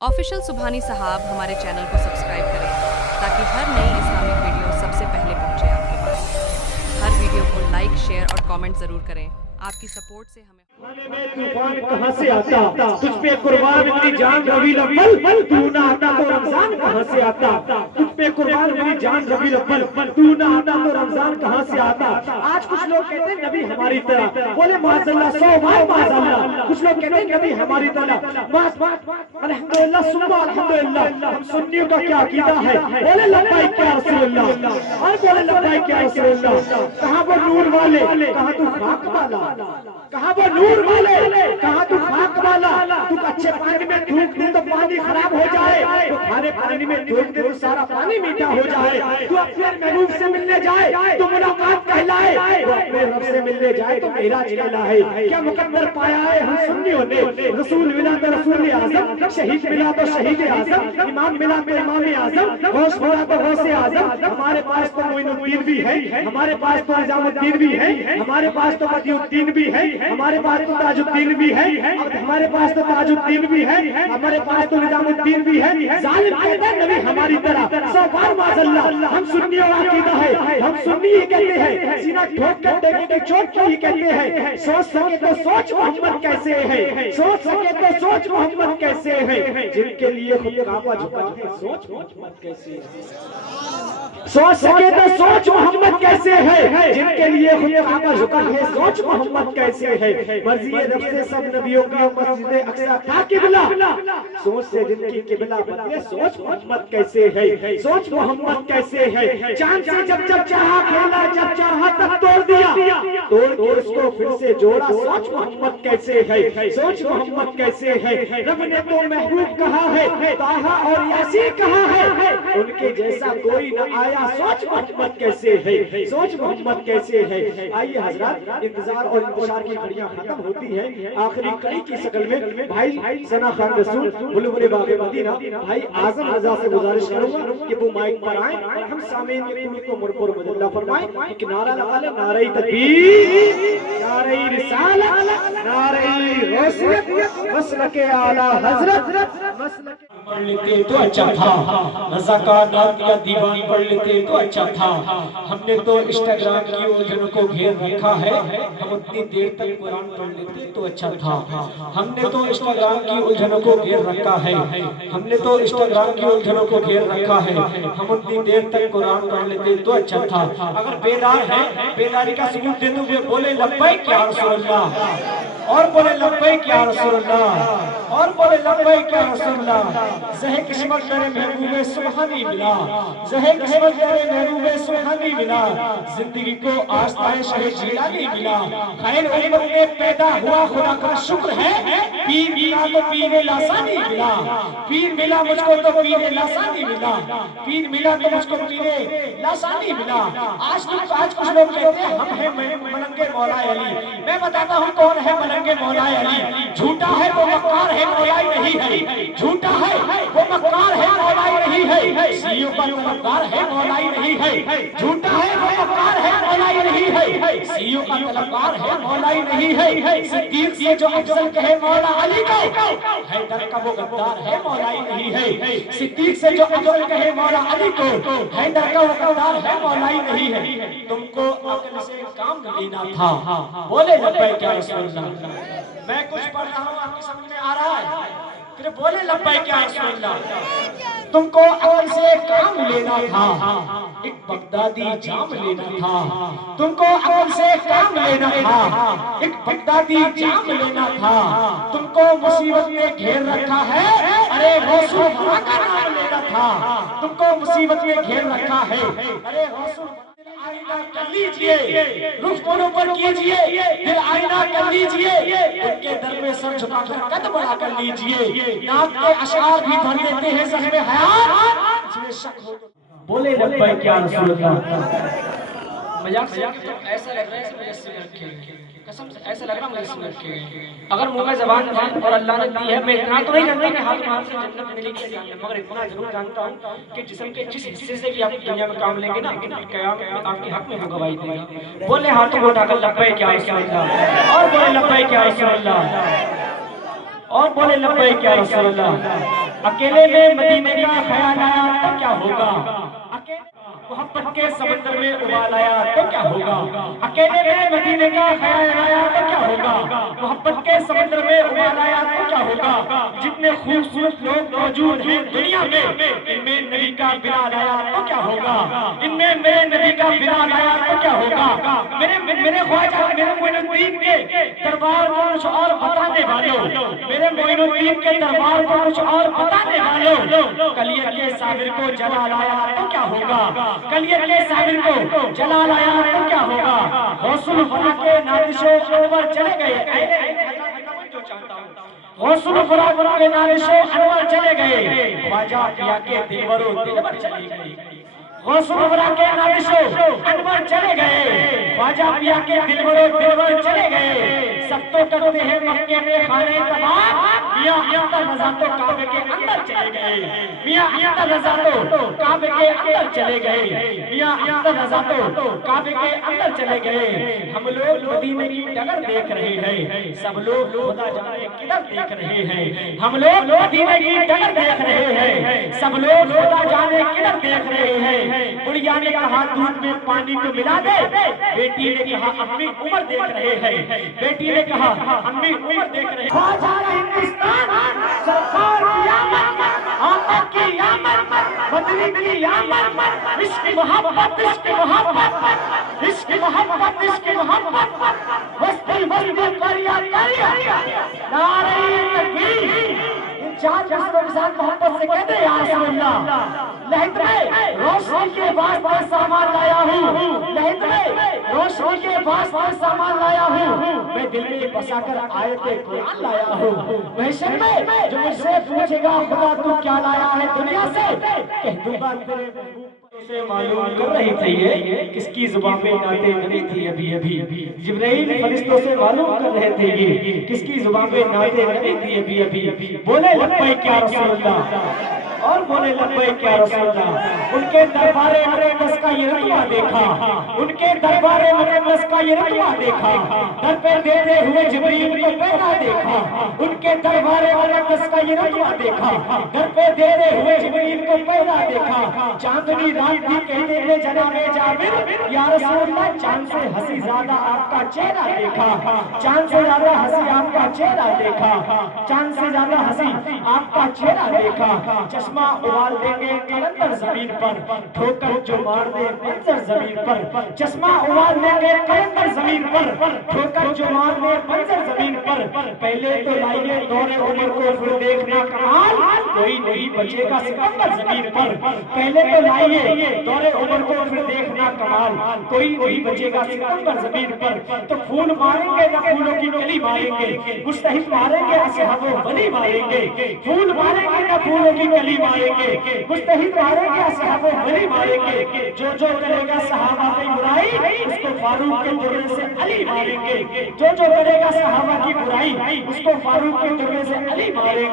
Official Subhani साहब हमारे channel को सब्सक्राइब करें ताकि हर नई इस्लामिक वीडियो सबसे पहले पहुंचे आपके पास। हर वीडियो को लाइक, शेयर और कमेंट ज़रूर करें। आपकी सपोर्ट से हमें तूफान कहाँ से आता, तुझ पे कुर्बान मेरी जान रबीउल अव्वल, तू ना आता तो रमजान कहाँ से आता, तुझ पे कुर्बान मेरी जान रबीउल अव्वल, तू ना आता तो रमजान कहाँ से आता। आज कुछ लोग कहते हैं नबी हमारी तरह, बोले माज़अल्लाह 100 बार माज़अल्लाह। कुछ लोग कहते हैं नबी हमारी तरह, अल्हम्दुलिल्लाह सुम्मा अल्हम्दुलिल्लाह। हम सुन्नियों का क्या अकीदा है, बोले लब्बैक या रसूलल्लाह, और बोले लब्बैक या रसूलल्लाह। कहाँ वो नूर वाले, कहाँ तू खाक वाला, कहाँ वो नूर वाले, कहाँ तू खाक वाला। तू अच्छे पानी में थूक दे तो पानी खराब हो जाए, तो खारे पानी में थूक दे तो सारा पानी मीठा हो जाए। तू अपने महबूब से मिलने जाए तो मुलाकात कहलाए, तो अपने रब से मिलने जाए तो मेराज कहलाए। क्या मुकद्दर पाया है हम सुन्नियों ने, रसूल मिला तो रसूल आज़म, शहीद मिला तो शहीद आज़म, इमाम मिला तो इमाम आज़म, गौस मिला तो गौस आज़म। हमारे पास तो मोइनुद्दीन भी है, हमारे पास तो निजामुद्दीन भी है, हमारे पास तो बदियुद्दीन भी है, हमारे पास तो ताजुद्दीन भी है, हमारे पास तो ताजुद्दीन भी है, हमारे पास तो निजामुद्दीन भी है। जालिम कहता है नबी हमारी तरह, 100 बार माज़अल्लाह। हम सुन्नियों का अकीदा है, हम सुन्नी ही कहते हैं, सीना ठोक कर देखने की चोट को ही कहते हैं। सोच सके तो सोच मोहम्मद कैसे है, सोच सके तो सोच मोहम्मद कैसे है। जिनके लिए खुद काबा झुका है, सोच मोहम्मद कैसे है। सोच सके तो सोच मोहम्मद कैसे है, जिनके लिए खुद काबा झुका है, सोच मोहम्मद कैसे है। मर्ज़ी रब से सब नबियों का मस्जिद अक्सा था किबला, सोच से जिनकी किबला बदले, सोच मोहम्मद कैसे है, सोच मोहम्मद कैसे है। चांद से जब जब चाहा खेला, जब चाहा तब तोड़ दिया, तोड़ के उसको फिर से जोड़ा, सोच मोहम्मद कैसे है, सोच मोहम्मद कैसे है। रब ने तो महबूब कहा है, ताहा और यासीन कहा है, उनके जैसा कोई न आया, सोच मोहम्मद कैसे है, सोच मोहम्मद कैसे है। आइए हजरत, इंतजार और इंतजार की घड़ियां खत्म होती है, आखिरी कड़ी की शक्ल में भाई सना खान रसूल बुलबुल बाग़े मदीना भाई आज़म रज़ा से गुजारिश करूंगा कि वो माइक पर आए और हम सामीन के कुल को मुरपुर मजल्ला फरमाएं। एक नारा लगा ले, नारे तकबीर, नारे रिसालत, नारे गौसियत, मसलके आला हजरत। पढ़ लेते तो अच्छा था, रज़ा का नाम या दीवान पढ़ लेते तो अच्छा था। हमने तो इंस्टाग्राम की उलझनों को घेर रखा है, हम उतनी देर तक कुरान पढ़ लेते तो अच्छा था। हमने तो इंस्टाग्राम की उलझनों को घेर रखा है, हमने तो इंस्टाग्राम की उलझनों को घेर रखा है, हम उतनी देर तक कुरान पढ़ लेते तो अच्छा था। अगर बेदार है, बेदारी का सबूत दे दो, बोले लब्बैक या रसूल अल्लाह, और बोले लब्बैक या रसूल अल्लाह, और बोले लब्बैक या रसूल अल्लाह। ज़हे किस्मत मेरे महबूबे सुबहानी मिला, ज़हे किस्मत मेरे महबूबे सुबहानी मिला, जिंदगी को आस्ताए शहे जिलानी मिला। खैर उम्मत में पैदा हुआ खुदा का शुक्र है, पीर मिला तो पीर लासानी मिला, पीर मिला मुझको तो पीर लासानी मिला, पीर मिला तो मुझको पीर लासानी मिला। आज कुछ लोग कहते हैं हम हैं मलंगे मौला अली। मैं बताता हूँ कौन है मलंगे मौला अली। झूठा है वो मक्कार है, मौलाई नहीं है, झूठा है वो मक्कार है, मौलाई नहीं है। सीओ का तलबगार है, मौलाई नहीं है, झूठा है वो मक्कार है, मौलाई नहीं है। सीओ का तलबगार है, मौलाई नहीं है। सिद्दीक से जो अफजल कहे मौला अली को, हैदर का वो गद्दार है, मौलाई नहीं है। सिद्दीक से जो अफजल कहे मौला अली को, हैदर का वो गद्दार है, मौलाई नहीं है। तुमको अक्ल से काम लेना था, बोले लब्बैक या रसूल अल्लाह। मैं कुछ पढ़ रहा हूँ, आपकी समझ में आ रहा है, फिर बोले लब्बैक या रसूल अल्लाह। तुमको अक्ल से काम लेना था, एक बगदादी जाम लेना था, तुमको अक्ल से काम लेना था, एक बगदादी जाम लेना था। तुमको मुसीबत में घेर रखा है, अरे गौसुल का नाम लेना था। तुमको मुसीबत में घेर रखा है, अरे गौसुल आईना कर लीजिए, रुख पर कीजिए, फिर आईना कर लीजिए, उनके दर में सर झुकाकर कद बड़ा कर लीजिए। नाक के अशआर भी भर देते हैं ज़ख्म हयात, इसमें शक हो तो बोले लब्बैक या रसूल अल्लाह। मजाक से तो ऐसा लग रहा है मुझे सिर रखे, कसम से ऐसा लग रहा मुझे सिर रखे। अगर मुंह में ज़बान है और अल्लाह ने दी है, मैं इतना तो नहीं जानता कि हाथ में हाथ से जन्नत मिलेगी, मगर इतना जरूर जानता हूँ कि जिस्म के जिस हिस्से से भी आप दुनिया में काम लेंगे ना, क़यामत में आपके हक में वो गवाही देगा। बोले हाथों को उठाकर लब्बैक या रसूल अल्लाह, और बोले लब्बैक या रसूल अल्लाह, और बोले लब्बैक या रसूल अल्लाह। اکیلے میں مدینے کا خیال آیا تو کیا ہوگا؟ محبت کے سمندر میں ابال آیا تو کیا ہوگا؟ اکیلے میں مدینے کا خیال آیا تو کیا ہوگا؟ محبت کے سمندر میں ابال آیا تو کیا ہوگا؟ جتنے خوبصورت لوگ موجود ہیں دنیا میں، ان میں نبی کا بلال آیا تو کیا ہوگا؟ ان میں میرے نبی کا بلال آیا تو کیا ہوگا؟ میرے خواجہ میرے معین الدین کے دربار کو کچھ اور بتانے والوں، میرے معین الدین کے دربار کو کچھ اور بتانے والوں، کلیہ کے صابر کو جلال آیا تو کیا ہوگا؟ کلیہ کے صابر کو جلال آیا تو کیا ہوگا؟ غوث الورا کے نادش انور چلے گئے، غوث الورا کے نادش انور چلے گئے، خواجہ پیا کے دلبر و دلبر چلی گئی۔ غوث الورا کے نادش انور چلے گئے، خواجہ پیا کے دلبر و دلبر چلے گئے۔ سب تو کرتے ہیں مکے میں خانے تباہ، میاں اختر رضا تو کعبے کے اندر چلے گئے، میاں اختر رضا تو کعبے کے اندر چلے گئے، میاں اختر رضا تو کعبے کے اندر چلے گئے۔ ہم لوگ مدینے کی ڈگر دیکھ رہے ہیں، سب لوگ خدا جانے کدھر دیکھ رہے ہیں۔ ہم لوگ مدینے کی ڈگر دیکھ رہے ہیں، سب لوگ خدا جانے کدھر دیکھ رہے ہیں۔ بڑھیا نے کہا دودھ میں پانی کو ملا دے، بیٹی نے کہا امی عمر دیکھ رہے ہیں، بیٹی نے کہا امی عمر دیکھ رہے ہیں۔ خواجہ ہندوستان سرکار کی آمد، آقا کی آمد، مدنی کی آمد، عشق محبت عشق محبت عشق محبت عشق محبت، وسطی وسطی کریا کریا، نعرہ تکبیر۔ چار جسموں کے ساتھ محبت سے کہتے ہیں یا رسول اللہ، لہت میں روشنی کے واسطے سامان لایا ہوں، لہت میں روشنی کے واسطے سامان لایا ہوں، میں دل میں بسا کر آیت قرآن لایا ہوں۔ محشر میں جو مجھ سے پوچھے گا خدا تو کیا لایا ہے دنیا سے، کہہ دوں گا تیرے سے معلوم کر رہی تھی یہ کس کی زبان پہ نعت نبی تھی ابھی ابھی، جبرائیل فرشتوں سے معلوم کر رہے تھے یہ کس کی زبان پہ نعت نبی تھی ابھی ابھی۔ بولے لبیک یا رسول اللہ، اور بولے لبیک یا رسول اللہ۔ ان کے دربار مقدس کا یہ رتبہ دیکھا، ان کے دربار مقدس کا یہ رتبہ دیکھا، در پہ دیتے ہوئے جبریل کو پہنا دیکھا، ان کے دربار مقدس کا یہ رتبہ دیکھا، در پہ دیتے ہوئے جبریل کو پہنا دیکھا۔ چاندنی رات بھی کہتے ہوئے جناب جابر یا رسول اللہ، چاند سے ہنسی زیادہ آپ کا چہرہ دیکھا، چاند سے زیادہ ہنسی آپ کا چہرہ دیکھا، چاند سے زیادہ ہنسی آپ کا چہرہ دیکھا۔ چشمہ ابال دیں گے قلندر زمین پر، ٹھوکر جو مار دے منظر زمین پر، چشمہ ابال دیں گے قلندر زمین پر، ٹھوکر جو مار دے منظر زمین پر۔ پہلے تو لائیے دور عمر کو پھر دیکھنا کمال، کوئی نہیں بچے گا سکندر زمین پر۔ پہلے تو لائیے دور عمر کو پھر دیکھنا کمال، کوئی نہیں بچے گا سکندر زمین پر۔ تو پھول ماریں گے نہ پھولوں کی کلی ماریں گے، مستحب ماریں گے اصحاب و ولی ماریں گے، پھول ماریں گے نہ پھولوں کی کلی ماریں گے، مستحب ماریں گے اصحاب و ولی ماریں گے۔ جو جو کرے گا صحابہ کی برائی اس کو فاروق کے درے سے علی ماریں گے، جو جو کرے گا صحابہ کی برائی اس کو فاروق کے درے سے علی ماریں گے۔